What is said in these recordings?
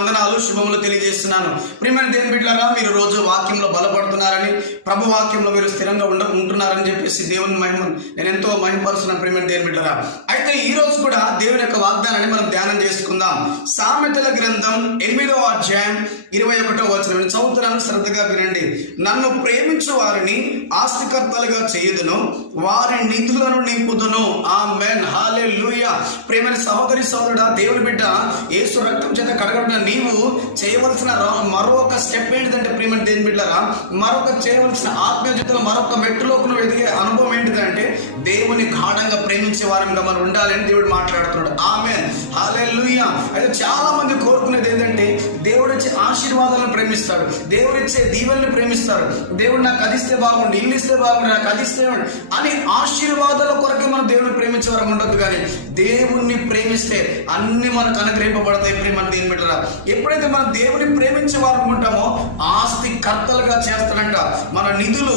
వందనాలు, శుభములు తెలియజేస్తున్నాను. ప్రియమైన దేవుని బిడ్డలారా, మీరు రోజు వాక్యంలో బలపడుతున్నారని, ప్రభు వాక్యంలో మీరు స్థిరంగా ఉంటున్నారని చెప్పేసి దేవుని నేను ఎంతో మహిమపరుస్తున్నాను. ప్రియమైన దేవుని బిడ్డలారా, అయితే ఈ రోజు కూడా దేవుని యొక్క వాగ్దానాన్ని మనం ధ్యానం చేసుకుందాం. సామెతల గ్రంథం 8వ అధ్యాయం 21వ వచనం చదువుతున్నాను, శ్రద్ధగా వినండి. నన్ను ప్రేమించు వారిని ఆస్తికర్తలుగా చేయుదును, వారి నిధులను నింపుదును. ఆమేన్, హల్లెలూయా. ప్రియమైన సహోదరి సోదరుడా, దేవుని బిడ్డ, యేసు రక్తం చేత కడగబడిన నీవు చేయవలసిన మరొక స్టెప్ ఏంటిదంటే, ప్రియమైన దేవుని బిడ్డలారా, చేయవలసిన ఆత్మీయతలో మరొక మెట్టులోకి నువ్వు ఎదిగే అనుభవం ఏంటిదంటే, దేవుని గాఢంగా ప్రేమించే వారంగా మనం ఉండాలని దేవుడు మాట్లాడుతున్నాడు. ఆమేన్, హల్లెలూయా. అయితే చాలా మంది కోరుకునేది ఏంటంటే, దేవుడు ఇచ్చే ఆశీర్వాదాలను ప్రేమిస్తాడు, దేవుడు ఇచ్చే దీవెనని ప్రేమిస్తారు. దేవుడు నాకు అది ఇస్తే బాగుండు, ఇల్లు ఇస్తే బాగుండు, నాకు అది ఇస్తే అని ఆశీర్వాదాల కొరకే మనం దేవుడిని ప్రేమించే వారం ఉండదు. కానీ దేవుణ్ణి ప్రేమిస్తే అన్ని మనకు అనుగ్రహింపబడతాయి. ప్రేమ దేవుని బిడ్డలారా, ఎప్పుడైతే మనం దేవుని ప్రేమించే వారు ఉంటామో ఆస్తి కర్తలుగా చేస్తాడంట. మన నిధులు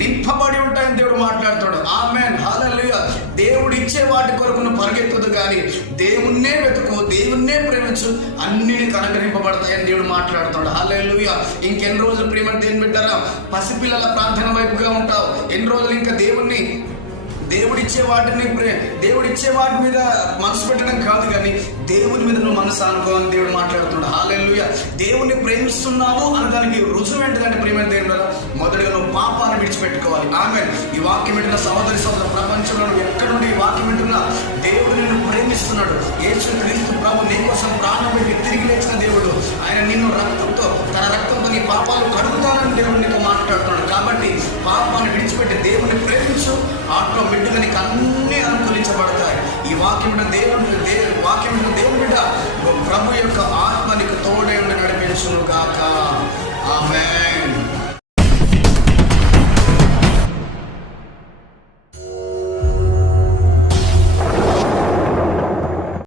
నింపబడి ఉంటాయని దేవుడు మాట్లాడుతాడు. ఆమేన్, హల్లెలూయా. దేవుడు ఇచ్చే వాటి కొరకు నువ్వు పరిగెత్తదు, కానీ దేవుణ్ణే వెతుకు, దేవుణ్ణే ప్రేమించు, అన్ని నీకు అనుగ్రహింపబడతాయని దేవుడు మాట్లాడుతాడు. హల్లెలూయా. ఇంకెన్ని రోజులు ప్రేమ దేవుని బిడ్డలారా పసిపిల్లల ప్రార్థన వైపుగా ఉంటావు? ఎన్ని రోజులు ఇంకా దేవుడిచ్చే వాటి మీద మనసు పెట్టడం కాదు, కానీ దేవుని మీద నువ్వు మనసు అనుకోవాలని దేవుడు మాట్లాడుతున్నాడు. హల్లెలూయా. దేవుణ్ణి ప్రేమిస్తున్నావు అనడానికి రుజువు ఏంటిదంటే, ప్రియమైన దేవుడు, మొదటిగా నువ్వు పాపాన్ని విడిచిపెట్టుకోవాలి. ఆమేన్. ఈ వాక్యం వింటున్న సహోదరి సోదరు, ప్రపంచంలో నువ్వు ఎక్కడ నుండి ఈ వాక్యం వింటున్నా, దేవుడు నిన్ను ప్రేమిస్తున్నాడు. యేసు క్రీస్తు ప్రభు నీ కోసం ప్రాణం పెట్టి తిరిగి లేచిన దేవుడు. ఆయన నిన్ను తన రక్తంతో నీ పాపాలు కడుగుతానని దేవుడు నీతో మాట్లాడుతున్నాడు. కాబట్టి పాపాన్ని విడిచిపెట్టి దేవుణ్ణి ప్రేమించు, ఆటోమేటిక్గా నీకు అన్నీ అనుకూలించబడతాయి. ఈ వాక్యం దేవుని బిడ్డ,